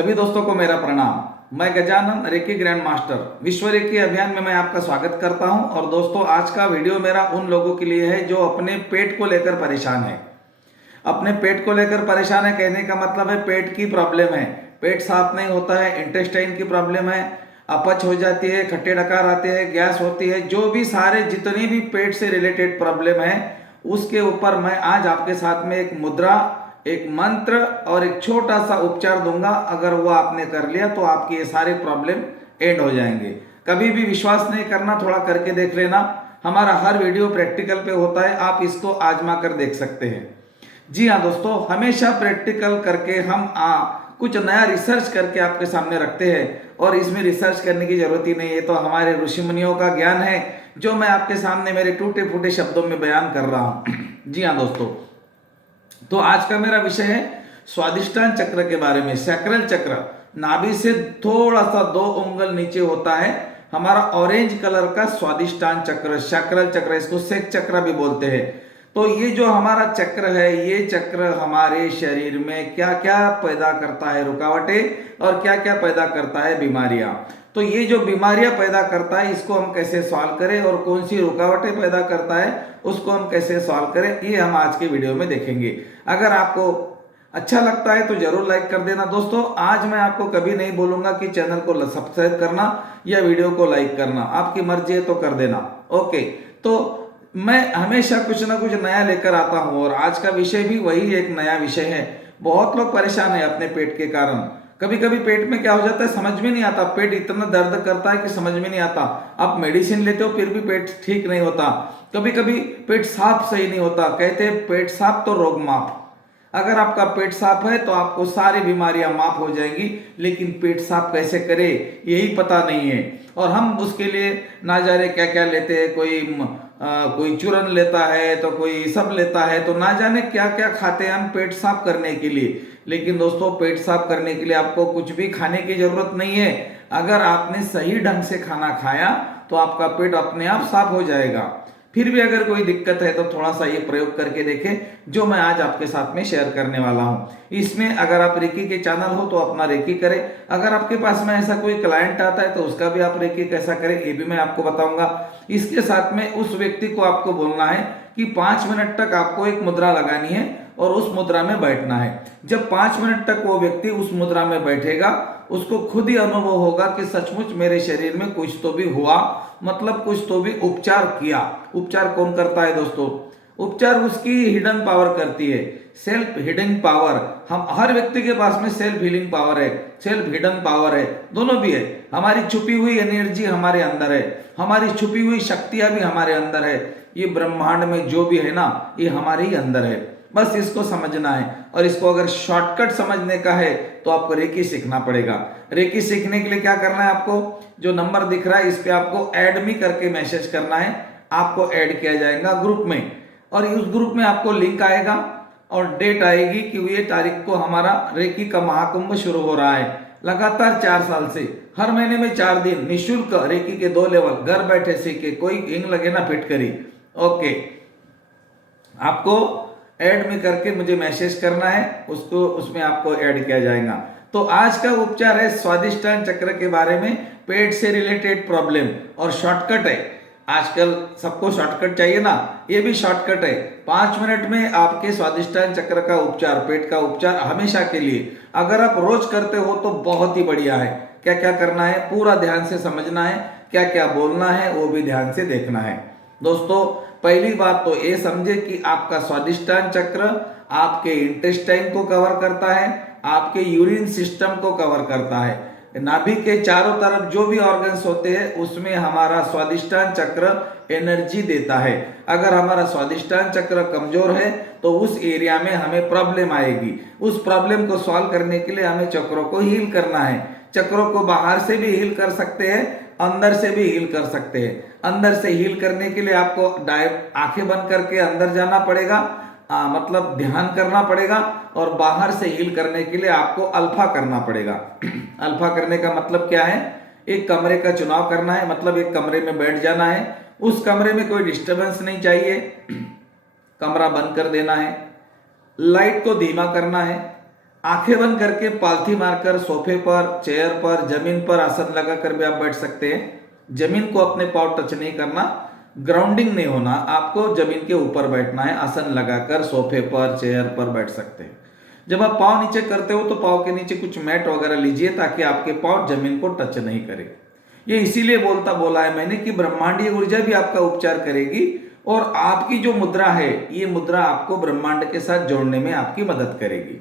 सभी दोस्तों को मेरा प्रणाम। मैं गजानन रेकी ग्रैंड मास्टर विश्व रेकी अभियान में मैं आपका स्वागत करता हूं। और दोस्तों, आज का वीडियो मेरा उन लोगों के लिए है जो अपने पेट को लेकर परेशान है। अपने पेट को लेकर परेशान है कहने का मतलब है पेट की प्रॉब्लम है, पेट साफ नहीं होता है, इंटेस्टाइन की प्रॉब्लम है, अपच हो जाती है, खट्टे डकार आते हैं, गैस होती है, जो भी सारे जितनी भी पेट से रिलेटेड प्रॉब्लम है उसके ऊपर मैं आज आपके साथ में एक मुद्रा, एक मंत्र और एक छोटा सा उपचार दूंगा। अगर वो आपने कर लिया तो आपकी ये सारे प्रॉब्लम एंड हो जाएंगे। कभी भी विश्वास नहीं करना, थोड़ा करके देख लेना। हमारा हर वीडियो प्रैक्टिकल पे होता है, आप इसको आजमा कर देख सकते हैं। जी हाँ दोस्तों, हमेशा प्रैक्टिकल करके हम कुछ नया रिसर्च करके आपके सामने रखते हैं। और इसमें रिसर्च करने की जरूरत ही नहीं है, तो हमारे ऋषि मुनियों का ज्ञान है जो मैं आपके सामने मेरे टूटे फूटे शब्दों में बयान कर रहा हूँ। जी हाँ दोस्तों, तो आज का मेरा विषय है स्वादिष्टान चक्र के बारे में। सैक्रल चक्र नाभि से थोड़ा सा 2 उंगल नीचे होता है हमारा ऑरेंज कलर का स्वादिष्टान चक्र, सैक्रल चक्र, इसको सेक चक्र भी बोलते हैं। तो ये जो हमारा चक्र है, ये चक्र हमारे शरीर में क्या क्या पैदा करता है रुकावटें, और क्या क्या पैदा करता है बीमारियां। तो ये जो बीमारियां पैदा करता है इसको हम कैसे सॉल्व करें, और कौन सी रुकावटें पैदा करता है उसको हम कैसे सॉल्व करें, ये हम आज के वीडियो में देखेंगे। अगर आपको अच्छा लगता है तो जरूर लाइक कर देना। दोस्तों, आज मैं आपको कभी नहीं बोलूंगा कि चैनल को सब्सक्राइब करना या वीडियो को लाइक करना, आपकी मर्जी है तो कर देना। ओके, तो मैं हमेशा कुछ ना कुछ नया लेकर आता हूं और आज का विषय भी वही एक नया विषय है। बहुत लोग परेशान है अपने पेट के कारण। कभी कभी पेट में क्या हो जाता है समझ में नहीं आता, पेट इतना दर्द करता है कि समझ में नहीं आता। आप मेडिसिन लेते हो फिर भी पेट ठीक नहीं होता। कभी कभी पेट साफ सही नहीं होता, कहते हैं पेट साफ तो रोग माफ। अगर आपका पेट साफ है तो आपको सारी बीमारियां माफ हो जाएंगी, लेकिन पेट साफ कैसे करे यही पता नहीं है। और हम उसके लिए ना जाने क्या क्या लेते हैं, कोई चूरन लेता है तो कोई सब लेता है, तो ना जाने क्या क्या खाते हैं हम पेट साफ करने के लिए। लेकिन दोस्तों, पेट साफ करने के लिए आपको कुछ भी खाने की जरूरत नहीं है। अगर आपने सही ढंग से खाना खाया तो आपका पेट अपने आप साफ हो जाएगा। फिर भी अगर कोई दिक्कत है तो थोड़ा सा ये प्रयोग करके देखें जो मैं आज आपके साथ में शेयर करने वाला हूं। इसमें अगर आप रेकी के चैनल हो तो अपना रेकी करें। अगर आपके पास में ऐसा कोई क्लाइंट आता है तो उसका भी आप रेकी कैसा करें ये भी मैं आपको बताऊंगा। इसके साथ में उस व्यक्ति को आपको बोलना है कि 5 मिनट तक आपको एक मुद्रा लगानी है और उस मुद्रा में बैठना है। जब 5 मिनट तक वो व्यक्ति उस मुद्रा में बैठेगा उसको खुद ही अनुभव होगा कि सचमुच मेरे शरीर में कुछ तो भी हुआ, मतलब कुछ तो भी उपचार किया। उपचार कौन करता है दोस्तों? उपचार उसकी हिडन पावर करती है, सेल्फ हीलिंग पावर। हम हर व्यक्ति के पास में सेल्फ हीलिंग पावर है, सेल्फ हिडन पावर है, दोनों भी है। हमारी छुपी हुई एनर्जी हमारे अंदर है, हमारी छुपी हुई शक्तियां भी हमारे अंदर है। ये ब्रह्मांड में जो भी है ना, ये हमारे ही अंदर है। बस इसको समझना है। और इसको अगर शॉर्टकट समझने का है तो आपको रेकी सीखना पड़ेगा। रेकी सीखने के लिए क्या करना है, आपको जो नंबर दिख रहा है इस पे आपको ऐड मी करके मैसेज करना है। आपको ऐड किया जाएगा ग्रुप में, और उस ग्रुप में आपको लिंक आएगा और डेट आएगी कि ये तारीख को हमारा रेकी का महाकुंभ शुरू हो रहा है। लगातार 4 साल से हर महीने में 4 दिन निःशुल्क रेकी के 2 लेवल घर बैठे सीखे, कोई इंग लगे ना फिट करी। ओके, आपको ऐड में करके मुझे मैसेज करना है, उसको उसमें आपको ऐड किया जाएगा। तो आज का उपचार है स्वादिष्टान चक्र के बारे में, पेट से रिलेटेड प्रॉब्लम, और शॉर्टकट है। आजकल सबको शॉर्टकट चाहिए ना, ये भी शॉर्टकट है। 5 मिनट में आपके स्वादिष्टान चक्र का उपचार, पेट का उपचार हमेशा के लिए। अगर आप रोज करते हो तो बहुत ही बढ़िया है। क्या क्या करना है पूरा ध्यान से समझना है, क्या क्या बोलना है वो भी ध्यान से देखना है। दोस्तों, पहली बात तो ये समझे कि आपका स्वादिष्टान चक्र आपके इंटेस्टाइन को कवर करता है, आपके यूरिन सिस्टम को कवर करता है। नाभि के चारों तरफ जो भी ऑर्गन्स होते हैं उसमें हमारा स्वादिष्टान चक्र एनर्जी देता है। अगर हमारा स्वादिष्टान चक्र कमजोर है तो उस एरिया में हमें प्रॉब्लम आएगी। उस प्रॉब्लम को सॉल्व करने के लिए हमें चक्रों को हील करना है। चक्रों को बाहर से भी हील कर सकते हैं, अंदर से भी हील कर सकते हैं। अंदर से हील करने के लिए आपको आंखें बंद करके अंदर जाना पड़ेगा, मतलब ध्यान करना पड़ेगा। और बाहर से हील करने के लिए आपको अल्फा करना पड़ेगा। अल्फा करने का मतलब क्या है? एक कमरे का चुनाव करना है, मतलब एक कमरे में बैठ जाना है। उस कमरे में कोई डिस्टरबेंस नहीं चाहिए, कमरा बंद कर देना है, लाइट को धीमा करना है, आंखें बंद करके पालथी मारकर सोफे पर, चेयर पर, जमीन पर आसन लगाकर भी आप बैठ सकते हैं। जमीन को अपने पाँव टच नहीं करना, ग्राउंडिंग नहीं होना, आपको जमीन के ऊपर बैठना है। आसन लगाकर सोफे पर, चेयर पर बैठ सकते हैं। जब आप पाँव नीचे करते हो तो पाँव के नीचे कुछ मैट वगैरह लीजिए ताकि आपके पाँव जमीन को टच नहीं करे। ये इसीलिए बोला है मैंने कि ब्रह्मांडीय ऊर्जा भी आपका उपचार करेगी और आपकी जो मुद्रा है ये मुद्रा आपको ब्रह्मांड के साथ जोड़ने में आपकी मदद करेगी।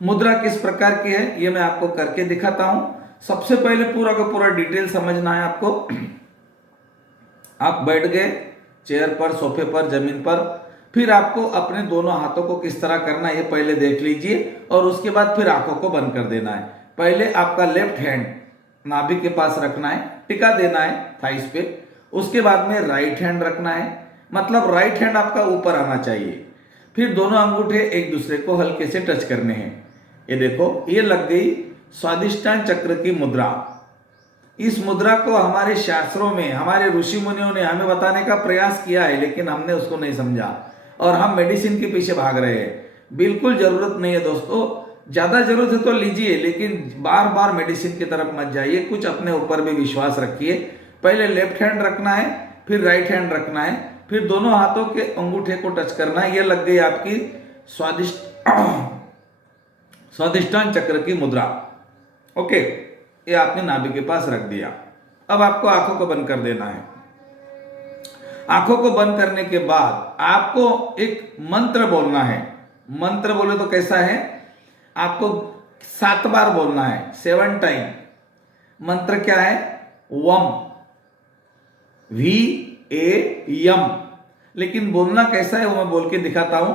मुद्रा किस प्रकार की है ये मैं आपको करके दिखाता हूं। सबसे पहले पूरा का पूरा डिटेल समझना है आपको। आप बैठ गए चेयर पर, सोफे पर, जमीन पर, फिर आपको अपने दोनों हाथों को किस तरह करना है ये पहले देख लीजिए और उसके बाद फिर आंखों को बंद कर देना है। पहले आपका लेफ्ट हैंड नाभि के पास रखना है, टिका देना है थाइस पे। उसके बाद में राइट हैंड रखना है, मतलब राइट हैंड आपका ऊपर आना चाहिए। फिर दोनों अंगूठे एक दूसरे को हल्के से टच करने हैं। ये देखो, ये लग गई स्वादिष्टान चक्र की मुद्रा। इस मुद्रा को हमारे शास्त्रों में हमारे ऋषि मुनियों ने हमें बताने का प्रयास किया है, लेकिन हमने उसको नहीं समझा और हम मेडिसिन के पीछे भाग रहे हैं। बिल्कुल जरूरत नहीं है दोस्तों, ज्यादा जरूरत है तो लीजिए, लेकिन बार बार मेडिसिन की तरफ मत जाइए। कुछ अपने ऊपर भी विश्वास रखिए। पहले लेफ्ट हैंड रखना है, फिर राइट हैंड रखना है, फिर दोनों हाथों के अंगूठे को टच करना है। ये लग गई आपकी स्वादिष्टान चक्र की मुद्रा। ओके, ये आपने नाभि के पास रख दिया। अब आपको आंखों को बंद कर देना है। आंखों को बंद करने के बाद आपको एक मंत्र बोलना है। मंत्र बोले तो कैसा है, आपको 7 बार बोलना है, 7 टाइम। मंत्र क्या है, वम, VAM। लेकिन बोलना कैसा है वो मैं बोल के दिखाता हूं।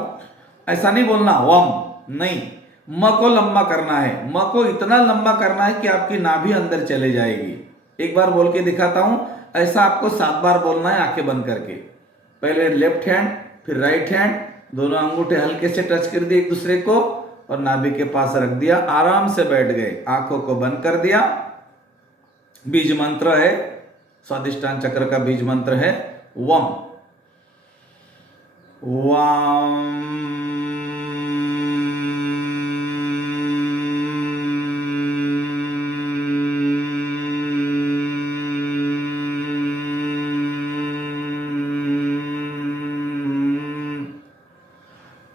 ऐसा नहीं बोलना वम, नहीं, म को लंबा करना है। म को इतना लंबा करना है कि आपकी नाभि अंदर चले जाएगी। एक बार बोल के दिखाता हूं। ऐसा आपको 7 बार बोलना है आंखें बंद करके। पहले लेफ्ट हैंड, फिर राइट हैंड, दोनों अंगूठे हल्के से टच कर दिए एक दूसरे को और नाभि के पास रख दिया। आराम से बैठ गए, आंखों को बंद कर दिया। बीज मंत्र है, स्वादिष्टान चक्र का बीज मंत्र है वम। वाम।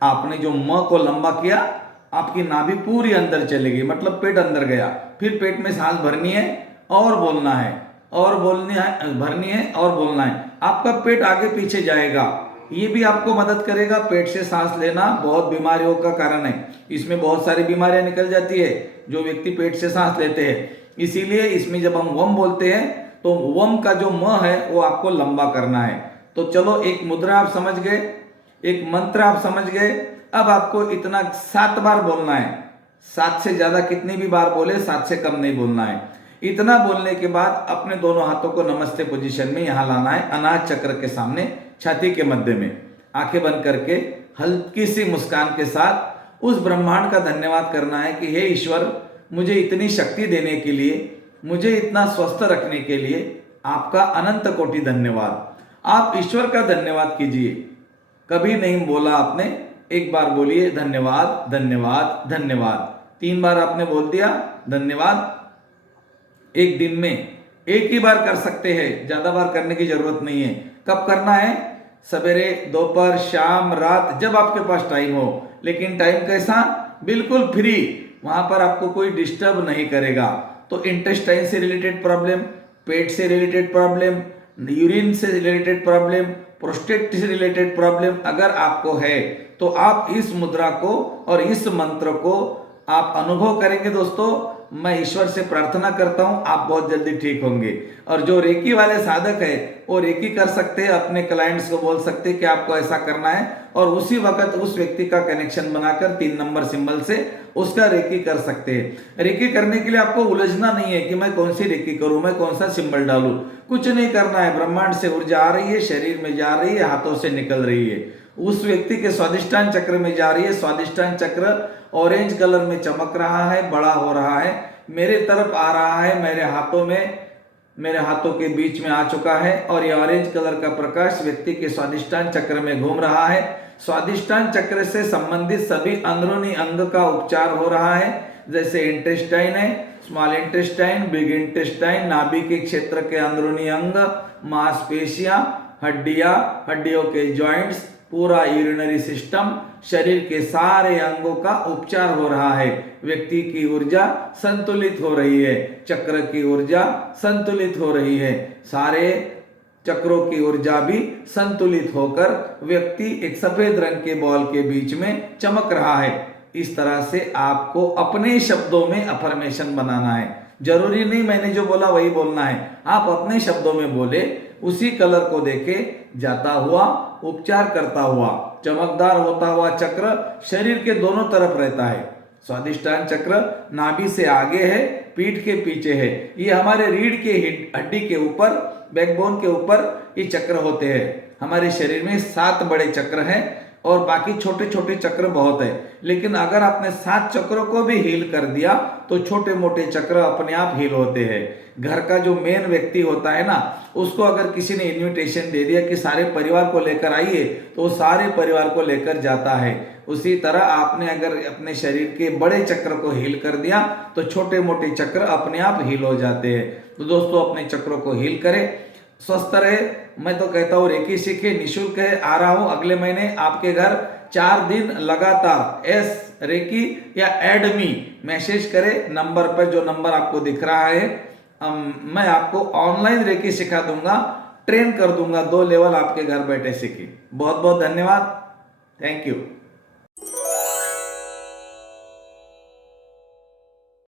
आपने जो म को लंबा किया, आपकी नाभि पूरी अंदर चलेगी, मतलब पेट अंदर गया। फिर पेट में सांस भरनी है और बोलना है, और बोलनी है, भरनी है और बोलना है। आपका पेट आगे पीछे जाएगा, ये भी आपको मदद करेगा। पेट से सांस लेना बहुत बीमारियों का कारण है। इसमें बहुत सारी बीमारियां निकल जाती है जो व्यक्ति पेट से सांस लेते हैं। इसीलिए इसमें जब हम वम बोलते हैं तो वम का जो म है वो आपको लंबा करना है। तो चलो, एक मुद्रा आप समझ गए, एक मंत्र आप समझ गए। अब आपको इतना 7 बार बोलना है। 7 से ज्यादा कितनी भी बार बोले, 7 से कम नहीं बोलना है। इतना बोलने के बाद अपने दोनों हाथों को नमस्ते पोजीशन में यहां लाना है, अनाज चक्र के सामने, छाती के मध्य में। आंखें बंद करके हल्की सी मुस्कान के साथ उस ब्रह्मांड का धन्यवाद करना है कि हे ईश्वर, मुझे इतनी शक्ति देने के लिए, मुझे इतना स्वस्थ रखने के लिए आपका अनंत कोटि धन्यवाद। आप ईश्वर का धन्यवाद कीजिए। कभी नहीं बोला आपने, एक बार बोलिए धन्यवाद, धन्यवाद, धन्यवाद। 3 बार आपने बोल दिया धन्यवाद। एक दिन में एक ही बार कर सकते हैं, ज्यादा बार करने की जरूरत नहीं है। कब करना है, सवेरे, दोपहर, शाम, रात, जब आपके पास टाइम हो। लेकिन टाइम कैसा, बिल्कुल फ्री, वहां पर आपको कोई डिस्टर्ब नहीं करेगा। तो इंटेस्टाइन से रिलेटेड प्रॉब्लम, पेट से रिलेटेड प्रॉब्लम, यूरिन से रिलेटेड प्रॉब्लम, प्रोस्टेट से रिलेटेड प्रॉब्लम अगर आपको है तो आप इस मुद्रा को और इस मंत्र को आप अनुभव करेंगे। दोस्तों, मैं ईश्वर से प्रार्थना करता हूं आप बहुत जल्दी ठीक होंगे। और जो रेकी वाले साधक है वो रेकी कर सकते हैं, अपने क्लाइंट्स को बोल सकते हैं कि आपको ऐसा करना है और उसी वक्त उस व्यक्ति का कनेक्शन बनाकर 3 नंबर सिंबल से उसका रेकी कर सकते हैं। रेकी करने के लिए आपको उलझना नहीं है कि मैं कौन सी रेकी करूं, मैं कौन सा सिंबल डालूं, कुछ नहीं करना है। ब्रह्मांड से ऊर्जा आ रही है, शरीर में जा रही है, हाथों से निकल रही है, उस व्यक्ति के स्वादिष्टान चक्र में जा रही है। स्वादिष्टान चक्र ऑरेंज कलर में चमक रहा है, बड़ा हो रहा है, मेरे तरफ आ रहा है, मेरे हाथों में मेरे हाथों के बीच में आ चुका है और ये ऑरेंज कलर का प्रकाश व्यक्ति के स्वादिष्टान चक्र में घूम रहा है। स्वादिष्टान चक्र से संबंधित सभी अंदरूनी अंग का उपचार हो रहा है, जैसे इंटेस्टाइन है, स्मॉल इंटेस्टाइन, बिग इंटेस्टाइन, नाभि के क्षेत्र के अंदरूनी अंग, मांसपेशियां, हड्डियां, हड्डियों के जॉइंट्स, पूरा यूरिनरी सिस्टम, शरीर के सारे अंगों का उपचार हो रहा है। व्यक्ति की ऊर्जा संतुलित हो रही है, चक्र की ऊर्जा संतुलित हो रही है, सारे चक्रों की ऊर्जा भी संतुलित होकर व्यक्ति एक सफेद रंग के बॉल के बीच में चमक रहा है। इस तरह से आपको अपने शब्दों में अफर्मेशन बनाना है। जरूरी नहीं मैंने जो बोला वही बोलना है, आप अपने शब्दों में बोले, उसी कलर को देखे जाता हुआ, उपचार करता हुआ, चमकदार होता हुआ चक्र शरीर के दोनों तरफ रहता है। स्वादिष्टान चक्र नाभि से आगे है, पीठ के पीछे है। ये हमारे रीढ़ के हड्डी के ऊपर, बैकबोन के ऊपर ये चक्र होते हैं। हमारे शरीर में 7 बड़े चक्र हैं और बाकी छोटे छोटे चक्र बहुत है, लेकिन अगर आपने 7 चक्रों को भी हील कर दिया तो छोटे मोटे चक्र अपने आप हील होते हैं। घर का जो मेन व्यक्ति होता है ना, उसको अगर किसी ने इन्विटेशन दे दिया कि सारे परिवार को लेकर आइए, तो वो सारे परिवार को लेकर जाता है। उसी तरह आपने अगर अपने शरीर के बड़े चक्र को हील कर दिया तो छोटे मोटे चक्र अपने आप हील हो जाते हैं। तो दोस्तों, अपने चक्रों को हील करें, स्वस्थ रहे। मैं तो कहता हूँ रेकी सीखे, निःशुल्क है। आ रहा हूँ अगले महीने आपके घर 4 दिन लगातार। एस रेकी या एड मी मैसेज करें नंबर पर, जो नंबर आपको दिख रहा है। मैं आपको ऑनलाइन रेकी सिखा दूंगा, ट्रेन कर दूंगा, 2 लेवल आपके घर बैठे सीखी। बहुत बहुत धन्यवाद, थैंक यू।